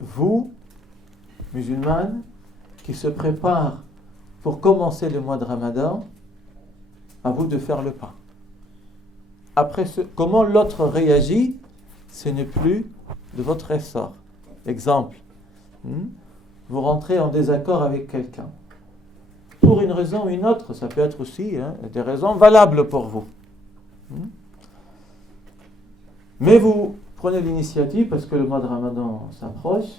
vous, musulmanes, qui se préparent pour commencer le mois de Ramadan, à vous de faire le pas. Après, comment l'autre réagit, ce n'est plus de votre ressort. Exemple, vous rentrez en désaccord avec quelqu'un. Pour une raison ou une autre, ça peut être aussi des raisons valables pour vous. Mais vous prenez l'initiative parce que le mois de Ramadan s'approche.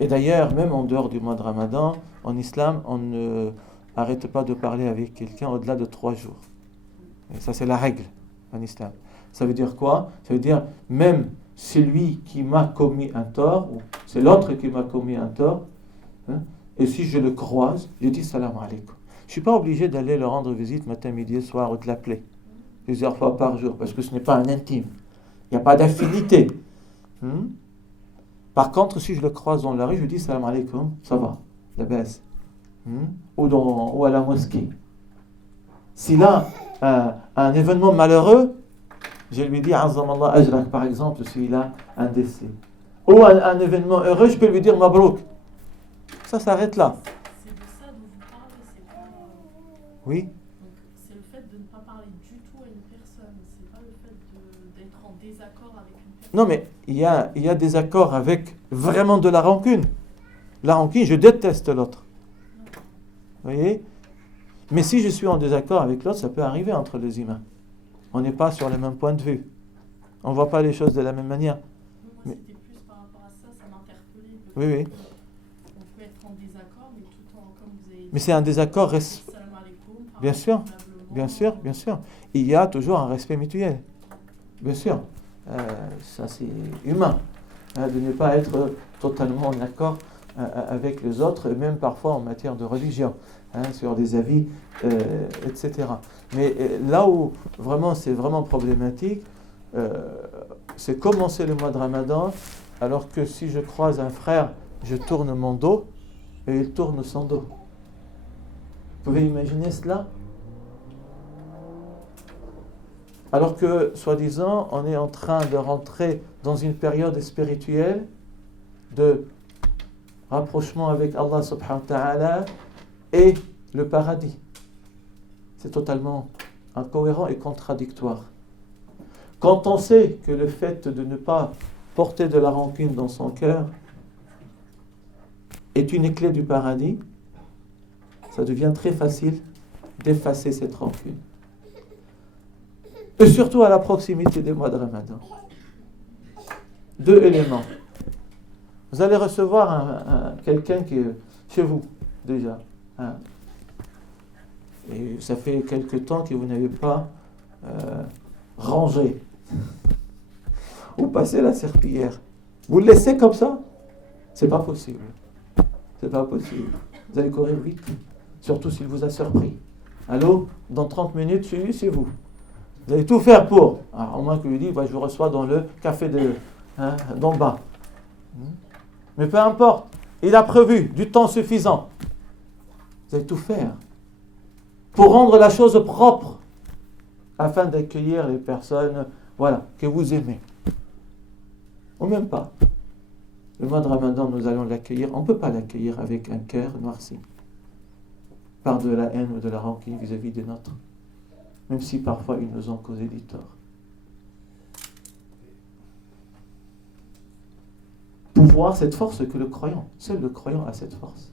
Et d'ailleurs, même en dehors du mois de Ramadan, en islam, on ne arrête pas de parler avec quelqu'un au-delà de 3 jours. Et ça, c'est la règle en islam. Ça veut dire quoi? Ça veut dire, même celui qui m'a commis un tort, ou c'est l'autre qui m'a commis un tort, et si je le croise, je dis salam alaikum. Je ne suis pas obligé d'aller le rendre visite matin, midi, soir, ou de l'appeler plusieurs fois par jour, parce que ce n'est pas un intime. Il n'y a pas d'affinité. Par contre, si je le croise dans la rue, je dis salam alaikum, ça va, la baisse. Ou à la mosquée. S'il a un événement malheureux, je lui dis azamallah ajrak, par exemple, s'il a un décès. Ou un événement heureux, je peux lui dire mabrouk. Ça s'arrête là. C'est de ça dont vous parlez, c'est pas... Oui. Donc, c'est le fait de ne pas parler du tout à une personne, c'est pas le fait d'être en désaccord avec une personne. Non, mais il y a des accords avec vraiment de la rancune. La rancune, je déteste l'autre. Vous voyez? Mais si je suis en désaccord avec l'autre, ça peut arriver entre les humains. On n'est pas sur le même point de vue. On ne voit pas les choses de la même manière. Moi, c'était plus par rapport à ça, ça m'interpellait. Oui, oui. On peut être en désaccord, mais tout en, comme vous avez dit... Mais c'est un désaccord... Salam alaikum, Bien sûr, bien sûr, bien sûr. Il y a toujours un respect mutuel. Bien sûr. Ça, c'est humain. De ne pas être totalement en accord avec les autres, même parfois en matière de religion, sur des avis, etc. Mais là où vraiment c'est vraiment problématique, c'est commencer le mois de Ramadan, alors que si je croise un frère, je tourne mon dos et il tourne son dos. Vous pouvez imaginer cela? Alors que, soi-disant, on est en train de rentrer dans une période spirituelle de rapprochement avec Allah subhanahu wa ta'ala et le paradis. C'est totalement incohérent et contradictoire. Quand on sait que le fait de ne pas porter de la rancune dans son cœur est une clé du paradis, ça devient très facile d'effacer cette rancune. Et surtout à la proximité des mois de Ramadan. 2 éléments. Vous allez recevoir quelqu'un qui est chez vous, déjà. Et ça fait quelque temps que vous n'avez pas rangé ou passé la serpillière. Vous le laissez comme ça? C'est pas possible. C'est pas possible. Vous allez courir vite. Surtout s'il vous a surpris. Allô, dans 30 minutes, c'est vous. Vous allez tout faire pour. Alors, au moins que lui dit, je vous reçois dans le café d'en bas. Mais peu importe, il a prévu du temps suffisant. Vous allez tout faire pour rendre la chose propre, afin d'accueillir les personnes, que vous aimez. Ou même pas. Le mois de Ramadan, nous allons l'accueillir. On ne peut pas l'accueillir avec un cœur noirci, par de la haine ou de la rancune vis-à-vis des nôtres, même si parfois ils nous ont causé du tort. Pouvoir, cette force que le croyant, seul le croyant a cette force,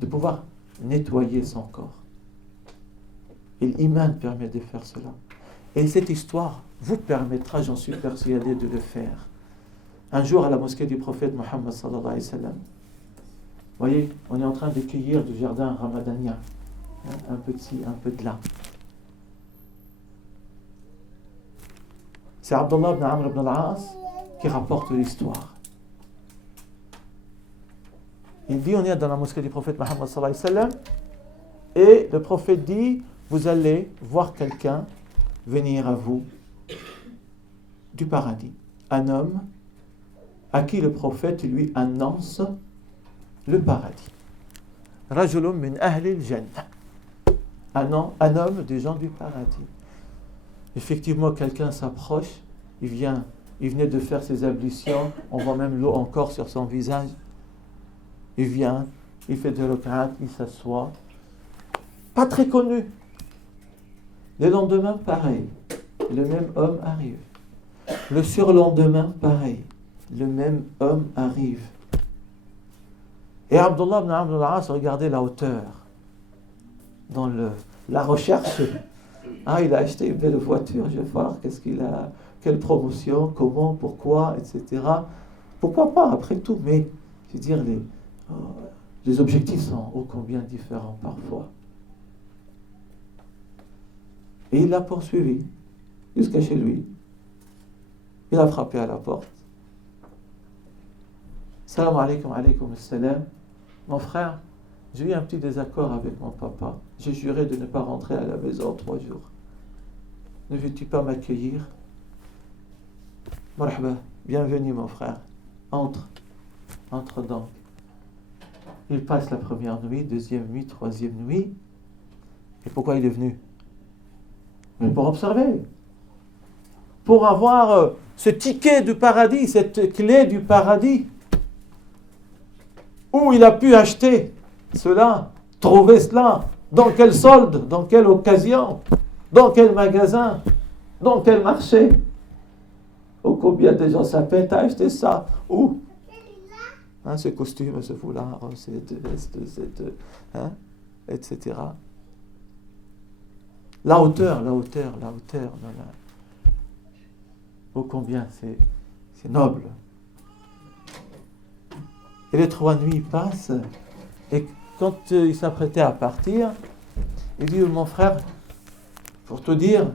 de pouvoir nettoyer son corps. Et l'iman permet de faire cela. Et cette histoire vous permettra, j'en suis persuadé, de le faire. Un jour, à la mosquée du prophète Mohammed sallallahu alayhi wa sallam, vous voyez, on est en train de cueillir du jardin ramadanien, un peu de là. C'est Abdullah ibn Amr ibn al-As qui rapporte l'histoire. Il dit, on est dans la mosquée du prophète Mohammed sallallahu alayhi wa sallam, et le prophète dit, vous allez voir quelqu'un venir à vous du paradis. Un homme à qui le prophète lui annonce le paradis. Rajulun min ahli al-jannah. Un homme des gens du paradis. Effectivement, quelqu'un s'approche, il vient Il venait de faire ses ablutions. On voit même l'eau encore sur son visage. Il vient, il fait des rak'at, il s'assoit. Pas très connu. Le lendemain, pareil. Le même homme arrive. Le surlendemain, pareil. Le même homme arrive. Et Abdullah ibn Amr al-As regardait la hauteur dans la recherche. Ah, il a acheté une belle voiture, je vais voir qu'est-ce qu'il a, quelle promotion, comment, pourquoi, etc. Pourquoi pas, après tout, mais je veux dire, les objectifs sont ô combien différents parfois. Et il l'a poursuivi jusqu'à chez lui. Il a frappé à la porte. Salam alaikum, alaikum salam. Mon frère, j'ai eu un petit désaccord avec mon papa. J'ai juré de ne pas rentrer à la maison 3 jours. Ne veux-tu pas m'accueillir? Marhaba, bienvenue mon frère. Entre donc. Il passe la première nuit, deuxième nuit, troisième nuit. Et pourquoi il est venu? Mais pour observer. Pour avoir ce ticket du paradis, cette clé du paradis. Où il a pu acheter cela, trouver cela, dans quel solde, dans quelle occasion, dans quel magasin, dans quel marché. Oh, combien de gens s'appellent, t'as acheté ça, où? Hein, ce costume, ce foulard, cette veste, etc. La hauteur. Oh, combien c'est noble. Et les 3 nuits passent, et quand il s'apprêtait à partir, il dit, mon frère, pour te dire,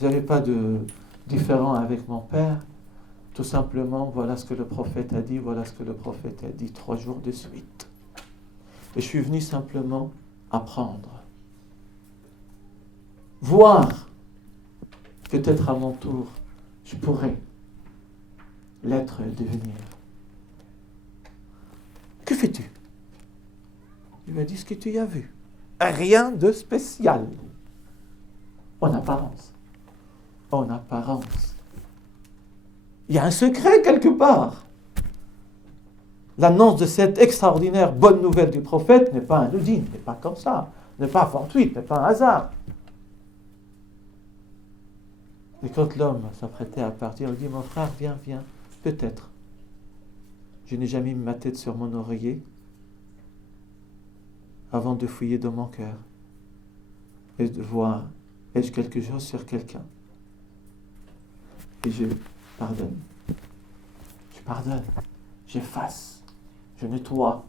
j'avais pas de différend avec mon père, tout simplement, voilà ce que le prophète a dit, 3 jours de suite. Et je suis venu simplement apprendre. Voir, peut-être à mon tour, je pourrais l'être et devenir. Que fais-tu? Il m'a dit ce que tu y as vu. Rien de spécial. En apparence. Il y a un secret quelque part. L'annonce de cette extraordinaire bonne nouvelle du prophète n'est pas anodine, n'est pas comme ça, n'est pas fortuite, n'est pas un hasard. Et quand l'homme s'apprêtait à partir, il dit, mon frère, viens, peut-être. Je n'ai jamais mis ma tête sur mon oreiller avant de fouiller dans mon cœur et de voir, ai-je quelque chose sur quelqu'un? Et je pardonne, j'efface, je nettoie.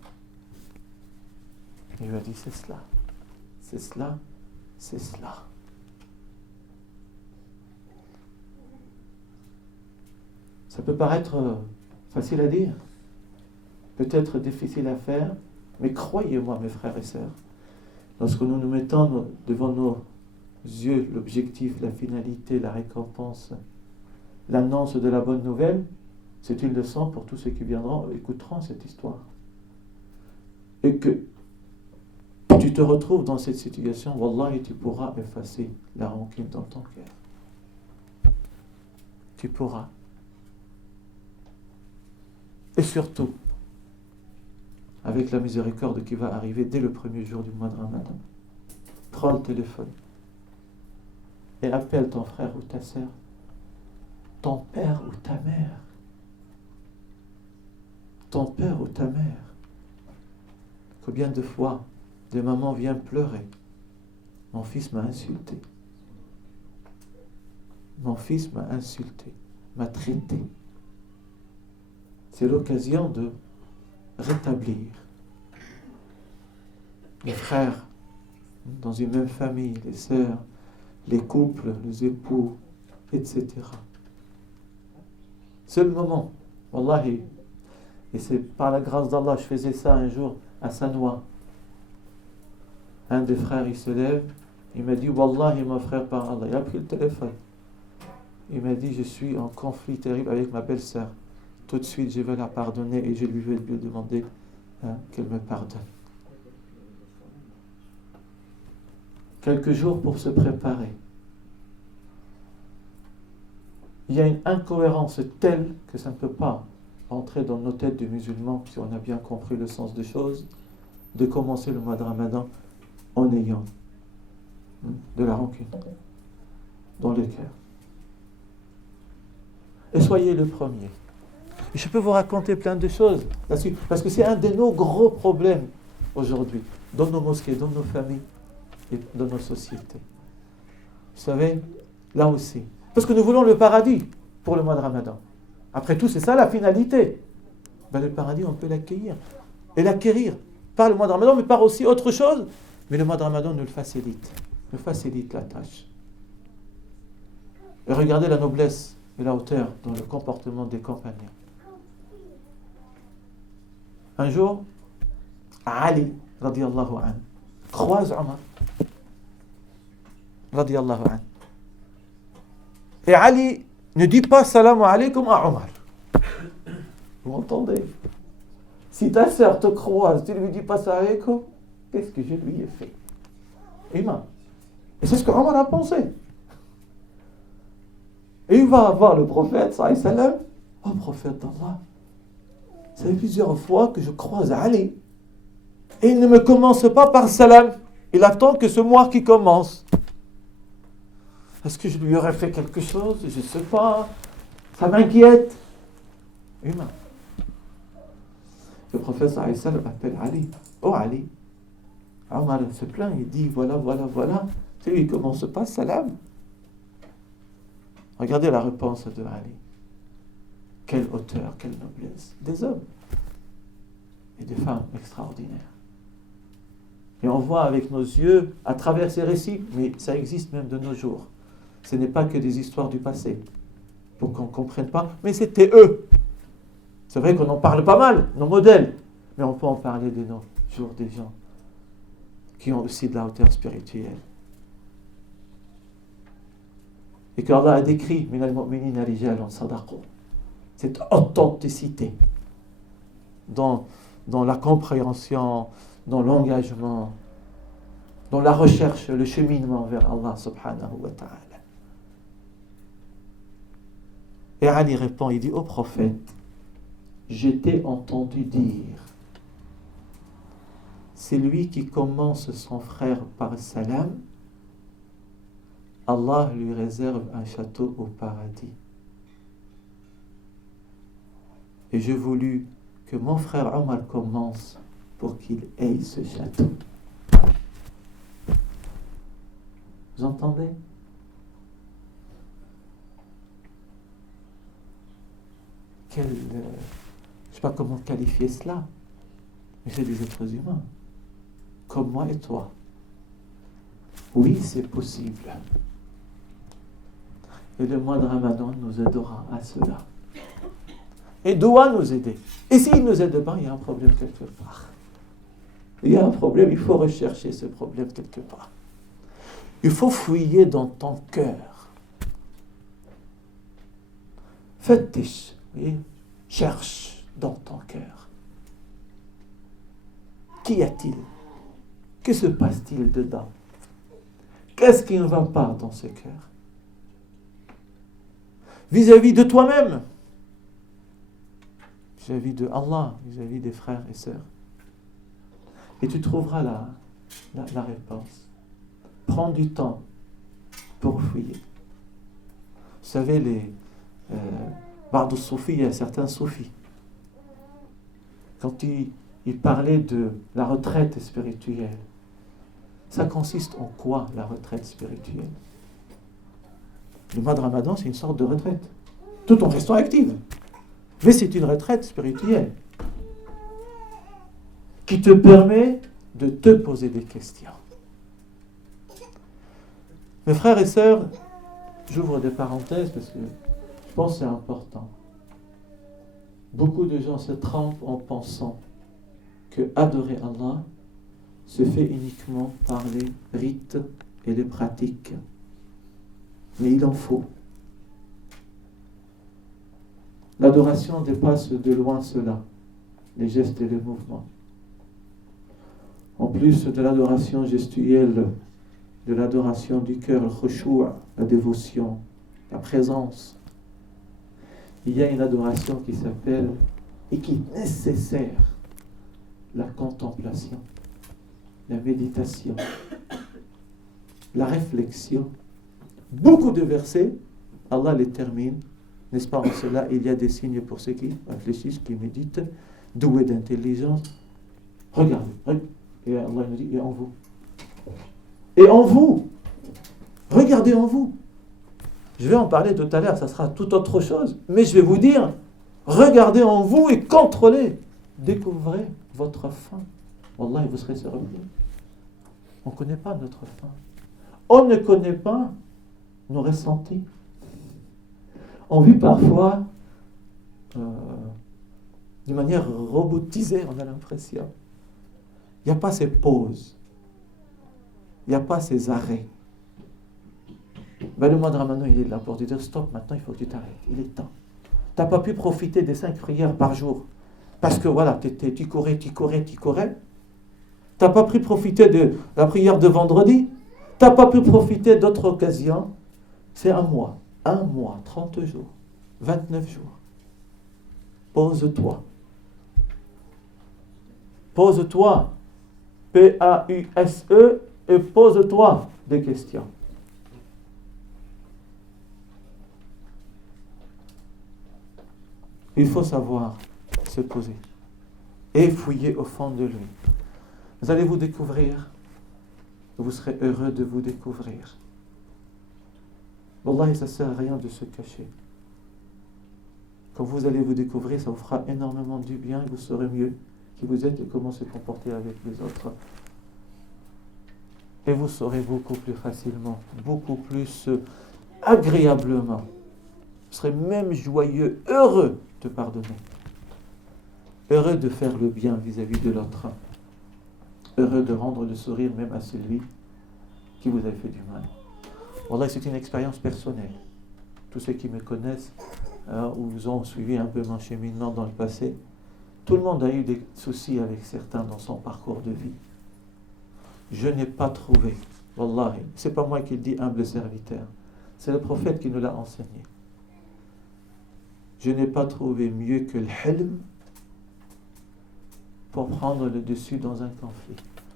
Et il m'a dit, c'est cela. Ça peut paraître facile à dire, peut-être difficile à faire, mais croyez-moi, mes frères et sœurs, lorsque nous nous mettons devant nos yeux l'objectif, la finalité, la récompense, l'annonce de la bonne nouvelle, c'est une leçon pour tous ceux qui viendront, écouteront cette histoire. Et que tu te retrouves dans cette situation, Wallah, tu pourras effacer la rancune dans ton cœur. Tu pourras. Et surtout, avec la miséricorde qui va arriver dès le premier jour du mois de Ramadan, prends le téléphone et appelle ton frère ou ta sœur, ton père ou ta mère. Combien de fois des mamans viennent pleurer? Mon fils m'a insulté. M'a traité. C'est l'occasion de rétablir les frères dans une même famille, les sœurs, les couples, les époux, etc. C'est le moment, wallahi. Et c'est par la grâce d'Allah, je faisais ça un jour à Sanois. Un des frères, il se lève, il m'a dit, wallahi, mon frère, par Allah. Il a pris le téléphone. Il m'a dit, je suis en conflit terrible avec ma belle-sœur. Tout de suite, je vais la pardonner et je lui vais lui demander qu'elle me pardonne. Quelques jours pour se préparer. il y a une incohérence telle que ça ne peut pas entrer dans nos têtes de musulmans, si on a bien compris le sens des choses, de commencer le mois de Ramadan en ayant de la rancune dans le cœur. Et soyez le premier. Et je peux vous raconter plein de choses là-dessus, parce que c'est un de nos gros problèmes aujourd'hui, dans nos mosquées, dans nos familles et dans nos sociétés. Vous savez, là aussi. Parce que nous voulons le paradis pour le mois de Ramadan. Après tout, c'est ça la finalité. Ben, le paradis, on peut l'accueillir et l'acquérir par le mois de Ramadan, mais par aussi autre chose. Mais le mois de Ramadan nous facilite la tâche. Et regardez la noblesse et la hauteur dans le comportement des compagnons. Un jour, Ali, radiyallahu anhu, croise Omar, radiyallahu anhu. Et Ali ne dit pas salam alaykum à Omar. Vous m'entendez? Si ta sœur te croise, tu ne lui dis pas salam alaykum, qu'est-ce que je lui ai fait? Humain. Et c'est ce que Omar a pensé. Et il va voir le prophète, sallallahu alayhi wa sallam. Oh prophète d'Allah, ça fait plusieurs fois que je croise Ali. Et il ne me commence pas par salam. Il attend que ce mois qui commence. Est-ce que je lui aurais fait quelque chose? Je ne sais pas. Ça m'inquiète. Humain. Le prophète sallallahu alayhi wa sallam appelle Ali. Oh Ali. Omar se plaint, il dit voilà. C'est lui, il ne commence pas salam. Regardez la réponse de Ali. Quelle hauteur, quelle noblesse. Des hommes et des femmes extraordinaires. Et on voit avec nos yeux, à travers ces récits, mais ça existe même de nos jours. Ce n'est pas que des histoires du passé, pour qu'on ne comprenne pas, mais c'était eux. C'est vrai qu'on en parle pas mal, nos modèles, mais on peut en parler de nos jours, des gens qui ont aussi de la hauteur spirituelle. Et qu'Allah a décrit minal mu'minina rijalun sadaqu, cette authenticité dans la compréhension, dans l'engagement, dans la recherche, le cheminement vers Allah subhanahu wa ta'ala. Et Ali répond, il dit au prophète, je t'ai entendu dire, c'est lui qui commence son frère par salam, Allah lui réserve un château au paradis. Et j'ai voulu que mon frère Omar commence pour qu'il ait ce château. Vous entendez? Je ne sais pas comment qualifier cela, mais c'est des êtres humains, comme moi et toi. Oui, c'est possible. Et le mois de Ramadan nous aidera à cela. Et doit nous aider. Et s'il ne nous aide pas, il y a un problème quelque part. Il y a un problème, il faut rechercher ce problème quelque part. Il faut fouiller dans ton cœur. Fettish, oui, cherche dans ton cœur. Qu'y a-t-il? Que se passe-t-il dedans? Qu'est-ce qui ne va pas dans ce cœur? Vis-à-vis de toi-même, vis-à-vis de Allah, vis-à-vis des frères et sœurs. Et tu trouveras la réponse. Prends du temps pour fouiller. Vous savez, Ba'd al-Soufi, il y a certains soufis. Quand ils parlaient de la retraite spirituelle, ça consiste en quoi la retraite spirituelle? Le mois de Ramadan, c'est une sorte de retraite, tout en restant active. Mais c'est une retraite spirituelle qui te permet de te poser des questions. Mes frères et sœurs, j'ouvre des parenthèses parce que je pense que c'est important. Beaucoup de gens se trompent en pensant que adorer Allah se fait uniquement par les rites et les pratiques. Mais il en faut. L'adoration dépasse de loin cela, les gestes et les mouvements. En plus de l'adoration gestuelle, de l'adoration du cœur, le khushu', la dévotion, la présence, il y a une adoration qui s'appelle, et qui est nécessaire, la contemplation, la méditation, la réflexion. Beaucoup de versets, Allah les termine, n'est-ce pas? En cela, il y a des signes pour ceux qui réfléchissent, qui méditent, doués d'intelligence. Regardez, et Allah nous dit, et en vous. Et en vous, regardez en vous. Je vais en parler tout à l'heure, ça sera tout autre chose. Mais je vais vous dire, regardez en vous et contrôlez. Découvrez votre faim. Wallah, vous serez surpris. On ne connaît pas notre faim. On ne connaît pas nos ressentis. On vit parfois de manière robotisée, on a l'impression. Il n'y a pas ces pauses. Il n'y a pas ces arrêts. Le mois de Ramadan, il est là pour te dire stop, maintenant il faut que tu t'arrêtes. Il est temps. Tu n'as pas pu profiter des 5 prières par jour. Parce que voilà, tu courais. Tu n'as pas pu profiter de la prière de vendredi. Tu n'as pas pu profiter d'autres occasions. C'est un mois, 30 jours, 29 jours. Pose-toi. Pose-toi. P-A-U-S-E et pose-toi des questions. Il faut savoir se poser et fouiller au fond de lui. Vous allez vous découvrir. Vous serez heureux de vous découvrir. Wallahi, ça ne sert à rien de se cacher. Quand vous allez vous découvrir, ça vous fera énormément du bien et vous saurez mieux qui vous êtes et comment se comporter avec les autres. Et vous saurez beaucoup plus facilement, beaucoup plus agréablement. Vous serez même joyeux, heureux de pardonner. Heureux de faire le bien vis-à-vis de l'autre. Heureux de rendre le sourire même à celui qui vous a fait du mal. Wallah, c'est une expérience personnelle. Tous ceux qui me connaissent ou ont suivi un peu mon cheminement dans le passé, tout le monde a eu des soucis avec certains dans son parcours de vie. Je n'ai pas trouvé, wallahi, c'est pas moi qui le dis, humble serviteur, c'est le prophète qui nous l'a enseigné. Je n'ai pas trouvé mieux que le hilm pour prendre le dessus dans un conflit.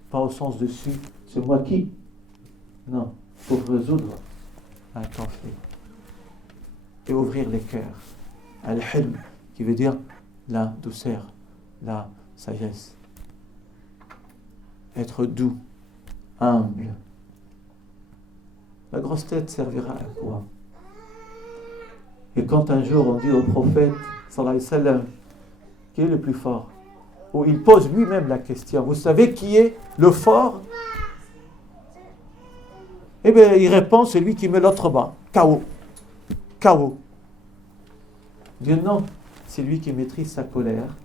Pas au sens dessus, c'est moi qui. Non, pour résoudre un conflit. Et ouvrir les cœurs. Al-hilm, qui veut dire la douceur, la sagesse. Être doux, humble. La grosse tête servira à quoi? Et quand un jour on dit au prophète, sallallahu alayhi wa sallam, qui est le plus fort? Où il pose lui-même la question. Vous savez qui est le fort? Eh bien, il répond, c'est lui qui met l'autre bas. KO. KO. Il dit non, c'est lui qui maîtrise sa colère.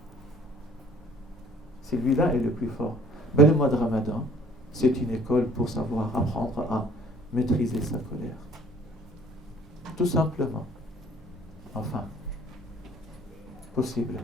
Celui-là est le plus fort. Le mois de Ramadan, c'est une école pour savoir apprendre à maîtriser sa colère. Tout simplement. Enfin, possible.